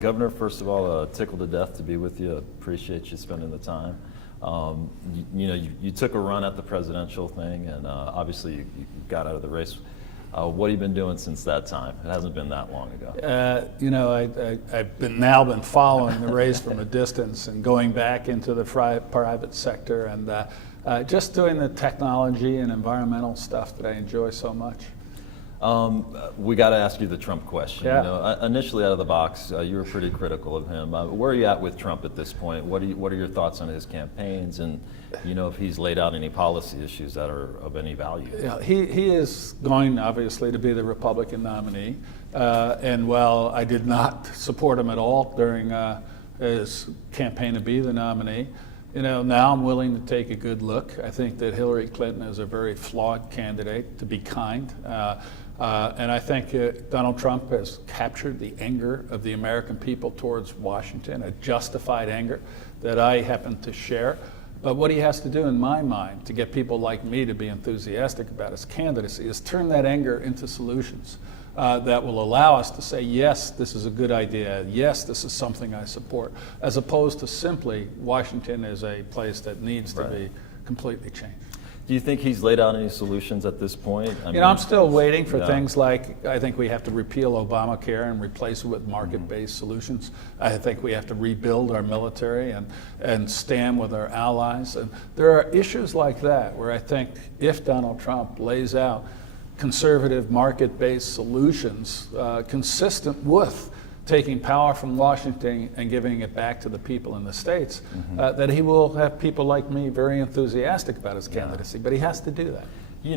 Governor, first of all, tickled to death to be with you. Appreciate you spending the time. You took a run at the presidential thing, and obviously you got out of the race. What have you been doing since that time? It hasn't been that long ago. I've been following the race from a distance and going back into the private sector and just doing the technology and environmental stuff that I enjoy so much. We got to ask you the Trump question. Yeah. Initially out of the box, you were pretty critical of him. Where are you at with Trump at this point? What are your thoughts on his campaigns, and if he's laid out any policy issues that are of any value? Yeah, he is going obviously to be the Republican nominee, and while I did not support him at all during his campaign to be the nominee, now I'm willing to take a good look. I think that Hillary Clinton is a very flawed candidate, to be kind. And I think Donald Trump has captured the anger of the American people towards Washington, a justified anger that I happen to share. But what he has to do, in my mind, to get people like me to be enthusiastic about his candidacy is turn that anger into solutions that will allow us to say, yes, this is a good idea, yes, this is something I support, as opposed to simply Washington is a place that needs to be completely changed. Do you think he's laid out any solutions at this point? I'm still waiting for things like, I think we have to repeal Obamacare and replace it with market-based solutions. I think we have to rebuild our military and stand with our allies. And there are issues like that where I think if Donald Trump lays out conservative market-based solutions consistent with taking power from Washington and giving it back to the people in the states, that he will have people like me very enthusiastic about his candidacy, but he has to do that.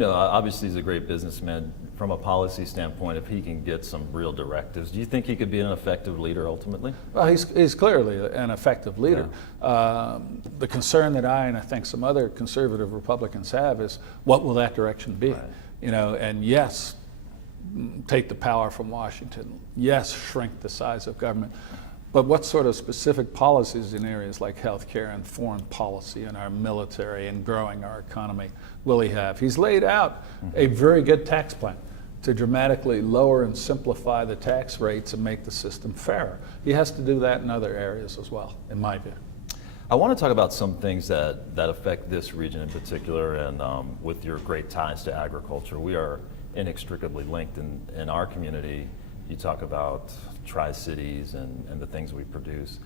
Obviously he's a great businessman. From a policy standpoint, if he can get some real directives, do you think he could be an effective leader ultimately? Well, he's clearly an effective leader. Yeah. The concern that I think some other conservative Republicans have is, what will that direction be? Right. And yes, take the power from Washington. Yes, shrink the size of government. But what sort of specific policies in areas like healthcare and foreign policy and our military and growing our economy will he have? He's laid out a very good tax plan to dramatically lower and simplify the tax rates and make the system fairer. He has to do that in other areas as well, in my view. I want to talk about some things that affect this region in particular, and with your great ties to agriculture. We are inextricably linked in our community. You talk about Tri-Cities and the things we produce.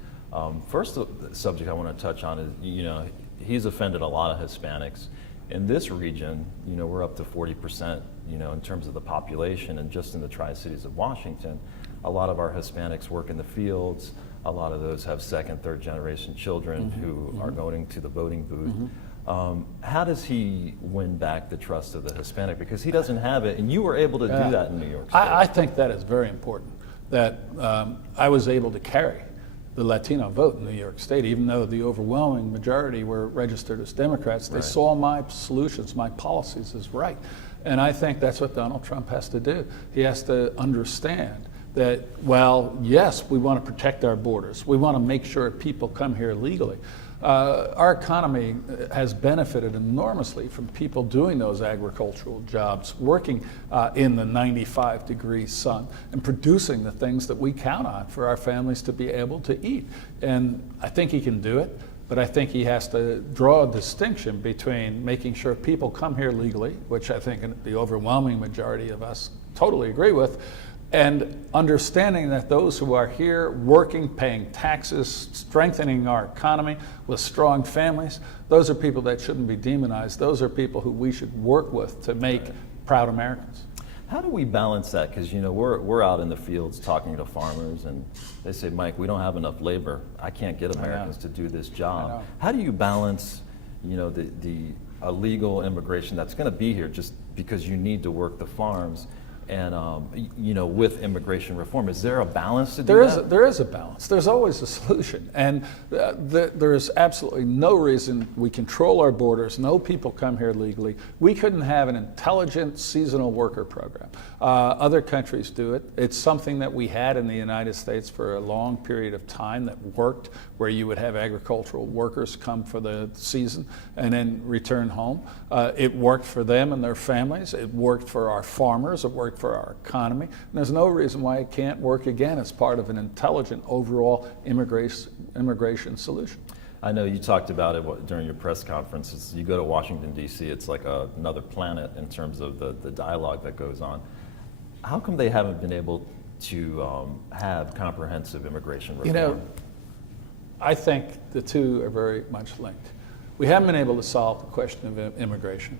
First subject I want to touch on is, he's offended a lot of Hispanics. In this region, we're up to 40%, in terms of the population, and just in the Tri-Cities of Washington, a lot of our Hispanics work in the fields. A lot of those have second, third generation children who are going to the voting booth. How does he win back the trust of the Hispanic? Because he doesn't have it, and you were able to do that in New York State. I think that is very important, that I was able to carry the Latino vote in New York State, even though the overwhelming majority were registered as Democrats. They saw my solutions, my policies as right. And I think that's what Donald Trump has to do. He has to understand that, well, yes, we want to protect our borders. We want to make sure people come here legally. Our economy has benefited enormously from people doing those agricultural jobs, working in the 95-degree sun and producing the things that we count on for our families to be able to eat. And I think he can do it, but I think he has to draw a distinction between making sure people come here legally, which I think the overwhelming majority of us totally agree with, and understanding that those who are here working, paying taxes, strengthening our economy with strong families, those are people that shouldn't be demonized. Those are people who we should work with to make proud Americans. How do we balance that? Because we're out in the fields talking to farmers, and they say, Mike, we don't have enough labor. I can't get Americans to do this job. How do you balance the illegal immigration that's going to be here just because you need to work the farms, and with immigration reform? Is there a balance to do that? There is a balance. There's always a solution. And there is absolutely no reason we control our borders, no people come here legally. We couldn't have an intelligent seasonal worker program. Other countries do it. It's something that we had in the United States for a long period of time that worked, where you would have agricultural workers come for the season and then return home. It worked for them and their families. It worked for our farmers. It worked work for our economy. And there's no reason why it can't work again as part of an intelligent overall immigration solution. I know you talked about it during your press conferences. You go to Washington, D.C., it's like another planet in terms of the dialogue that goes on. How come they haven't been able to have comprehensive immigration reform? You know, I think the two are very much linked. We haven't been able to solve the question of immigration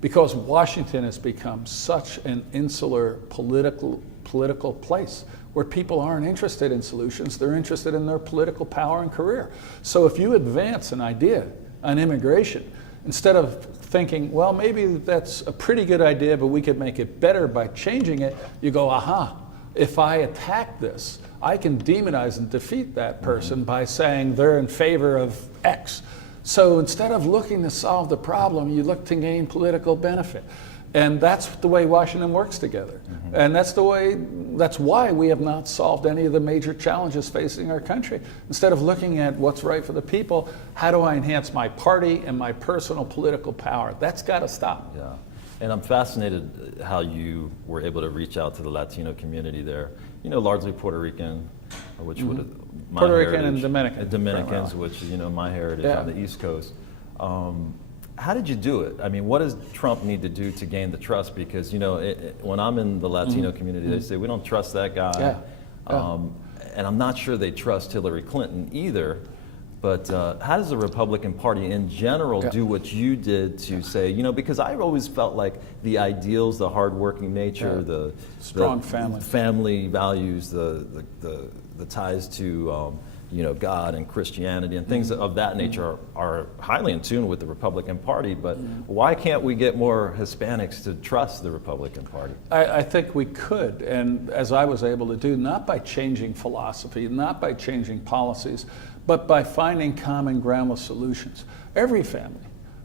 because Washington has become such an insular political place where people aren't interested in solutions, they're interested in their political power and career. So if you advance an idea on immigration, instead of thinking, well, maybe that's a pretty good idea, but we could make it better by changing it, you go, aha, if I attack this, I can demonize and defeat that person by saying they're in favor of X. So instead of looking to solve the problem, you look to gain political benefit. And that's the way Washington works together. And that's why we have not solved any of the major challenges facing our country. Instead of looking at what's right for the people, how do I enhance my party and my personal political power? That's got to stop. Yeah. And I'm fascinated how you were able to reach out to the Latino community there. You know, largely Puerto Rican, which would have my Puerto heritage, Rican and Dominican. Dominicans, which, you know, my heritage on the East Coast. How did you do it? I mean, what does Trump need to do to gain the trust? Because, you know, when I'm in the Latino community, they say, we don't trust that guy. And I'm not sure they trust Hillary Clinton either. But how does the Republican Party in general do what you did to say, you know, because I always felt like the ideals, the hardworking nature, the strong family values, the ties to, you know, God and Christianity and things of that nature are highly in tune with the Republican Party. But why can't we get more Hispanics to trust the Republican Party? I think we could, and as I was able to do, not by changing philosophy, not by changing policies, but by finding common ground with solutions. Every family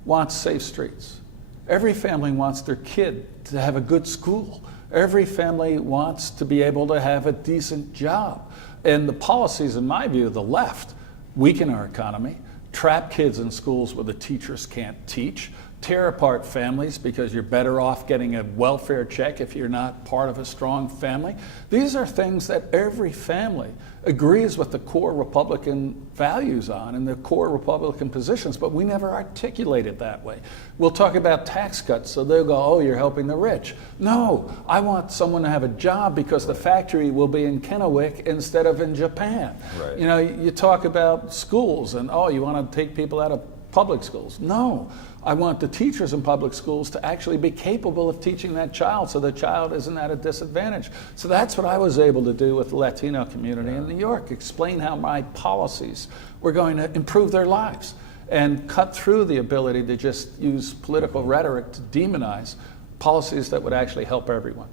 wants safe streets. Every family wants their kid to have a good school. Every family wants to be able to have a decent job. And the policies, in my view, of the left weaken our economy, trap kids in schools where the teachers can't teach, tear apart families because you're better off getting a welfare check if you're not part of a strong family. These are things that every family agrees with the core Republican values on and the core Republican positions, but we never articulate it that way. We'll talk about tax cuts, so they'll go, oh, you're helping the rich. No, I want someone to have a job because the factory will be in Kennewick instead of in Japan. Right. You know, you talk about schools and, oh, you want to take people out of public schools. No, I want the teachers in public schools to actually be capable of teaching that child so the child isn't at a disadvantage. So that's what I was able to do with the Latino community in New York, explain how my policies were going to improve their lives and cut through the ability to just use political rhetoric to demonize policies that would actually help everyone.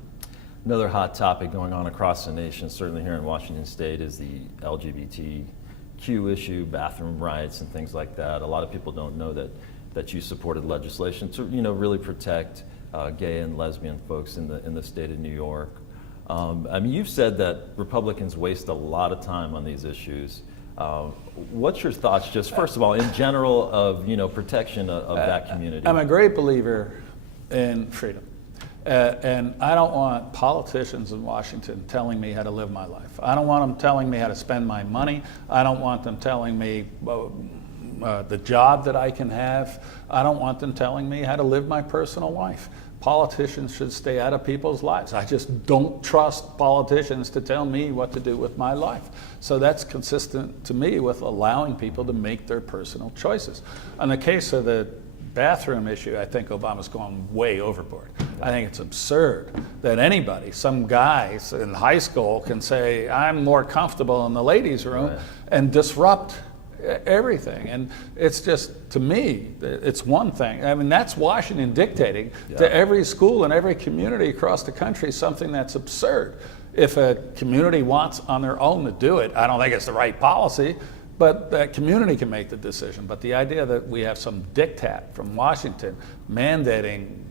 Another hot topic going on across the nation, certainly here in Washington State, is the LGBTQ issue, bathroom rights and things like that. A lot of people don't know that you supported legislation to, you know, really protect gay and lesbian folks in the state of New York. I mean, you've said that Republicans waste a lot of time on these issues. What's your thoughts, just first of all, in general, of, you know, protection of that community? I'm a great believer in freedom. And I don't want politicians in Washington telling me how to live my life. I don't want them telling me how to spend my money. I don't want them telling me the job that I can have. I don't want them telling me how to live my personal life. Politicians should stay out of people's lives. I just don't trust politicians to tell me what to do with my life. So that's consistent to me with allowing people to make their personal choices. On the case of the bathroom issue, I think Obama's gone way overboard. I think it's absurd that anybody, some guy in high school, can say, I'm more comfortable in the ladies' room and disrupt everything. And it's just, to me, it's one thing. I mean, that's Washington dictating to every school and every community across the country something that's absurd. If a community wants on their own to do it, I don't think it's the right policy, but that community can make the decision. But the idea that we have some diktat from Washington mandating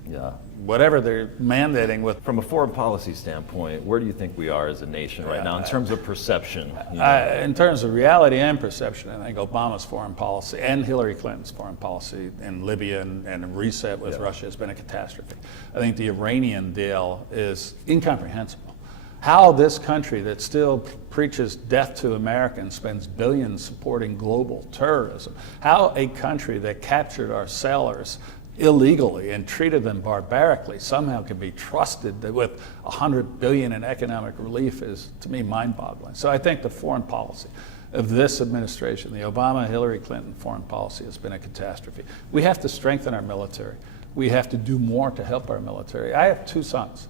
whatever they're mandating with. From a foreign policy standpoint, where do you think we are as a nation right now in terms of perception? In terms of reality and perception, I think Obama's foreign policy and Hillary Clinton's foreign policy in Libya and reset with Russia has been a catastrophe. I think the Iranian deal is incomprehensible. How this country that still preaches death to Americans spends billions supporting global terrorism. How a country that captured our sailors illegally and treated them barbarically somehow can be trusted with $100 billion in economic relief is, to me, mind-boggling. So I think the foreign policy of this administration, the Obama-Hillary Clinton foreign policy, has been a catastrophe. We have to strengthen our military. We have to do more to help our military. I have two sons.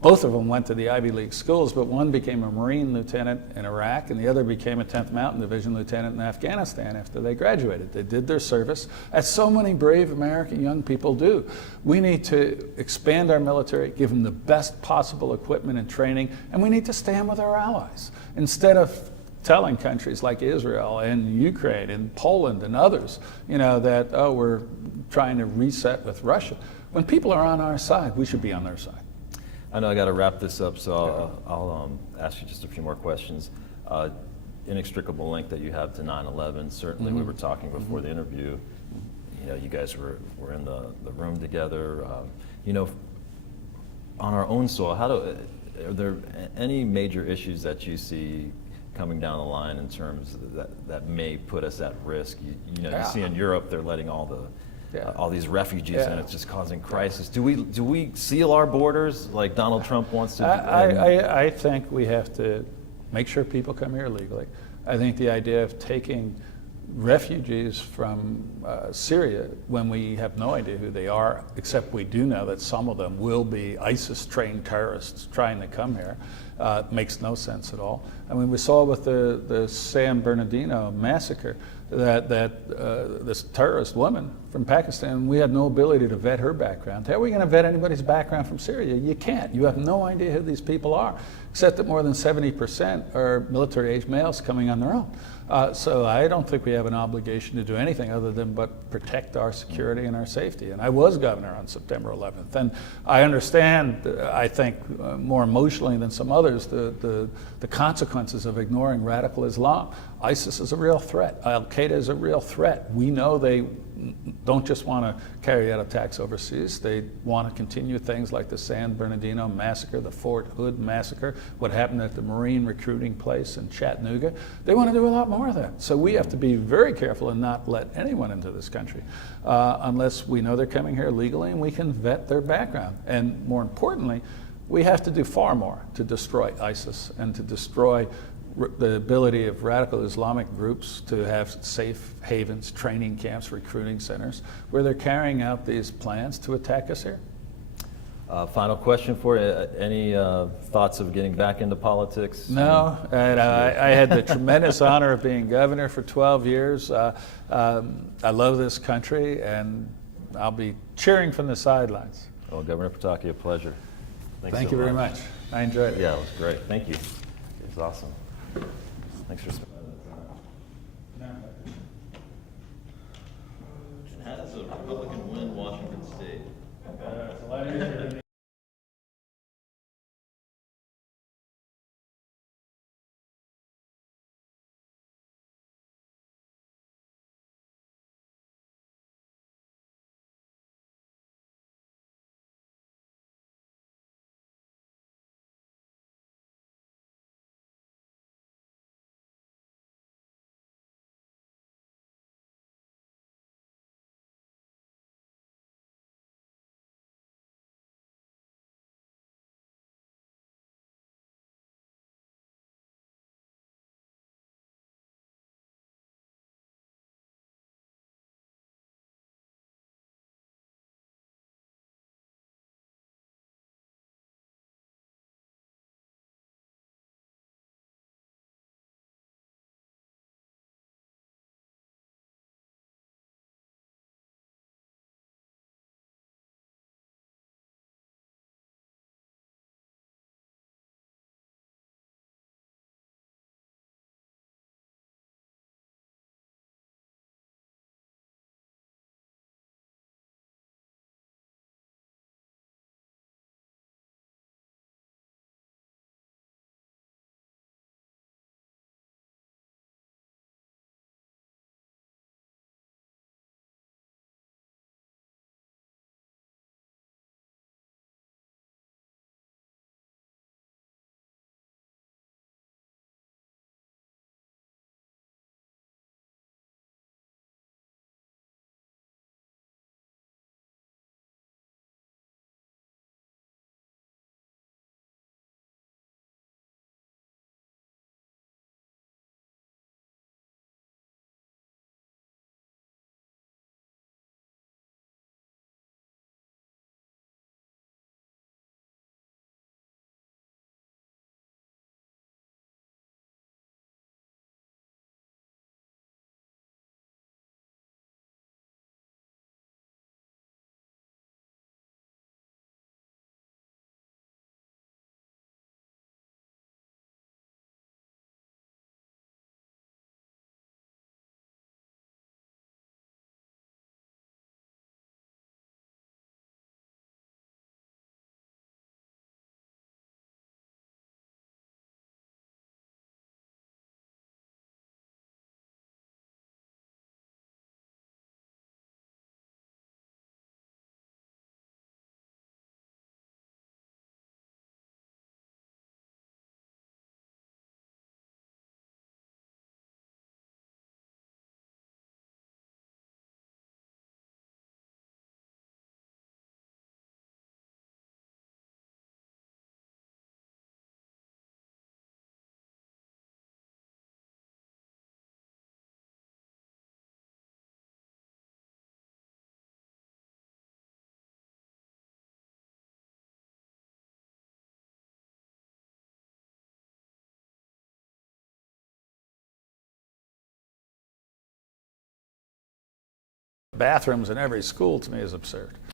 Both of them went to the Ivy League schools, but one became a Marine lieutenant in Iraq, and the other became a 10th Mountain Division lieutenant in Afghanistan after they graduated. They did their service, as so many brave American young people do. We need to expand our military, give them the best possible equipment and training, and we need to stand with our allies. Instead of telling countries like Israel and Ukraine and Poland and others, that, oh, we're trying to reset with Russia. When people are on our side, we should be on their side. I know I got to wrap this up, so I'll ask you just a few more questions. Inextricable link that you have to 9/11. Certainly, we were talking before the interview. You guys were in the room together. On our own soil, are there any major issues that you see coming down the line in terms that may put us at risk? You see in Europe, they're letting all these refugees in, it's just causing crisis. Do we seal our borders like Donald Trump wants to? I think we have to make sure people come here legally. I think the idea of taking refugees from Syria when we have no idea who they are, except we do know that some of them will be ISIS-trained terrorists trying to come here, makes no sense at all. I mean, we saw with the San Bernardino massacre that this terrorist woman from Pakistan, we had no ability to vet her background. How are we going to vet anybody's background from Syria? You can't. You have no idea who these people are, except that more than 70% are military-age males coming on their own. So I don't think we have an obligation to do anything other than but protect our security and our safety. And I was governor on September 11th. And I understand, I think, more emotionally than some others, the consequences of ignoring radical Islam. ISIS is a real threat. Al-Qaeda is a real threat. We know they don't just want to carry out attacks overseas. They want to continue things like the San Bernardino massacre, the Fort Hood massacre, what happened at the Marine recruiting place in Chattanooga. They want to do a lot more of that. So we have to be very careful and not let anyone into this country unless we know they're coming here legally and we can vet their background. And more importantly, we have to do far more to destroy ISIS and to destroy the ability of radical Islamic groups to have safe havens, training camps, recruiting centers, where they're carrying out these plans to attack us here. Final question for you. Any thoughts of getting back into politics? No, and I had the tremendous honor of being governor for 12 years. I love this country, and I'll be cheering from the sidelines. Well, Governor Pataki, a pleasure. Thank you very much. I enjoyed it. Yeah, it was great. Thank you. It was awesome. Thanks for spending the time. How does a Republican win Washington State? It's a lot easier than bathrooms in every school to me is absurd.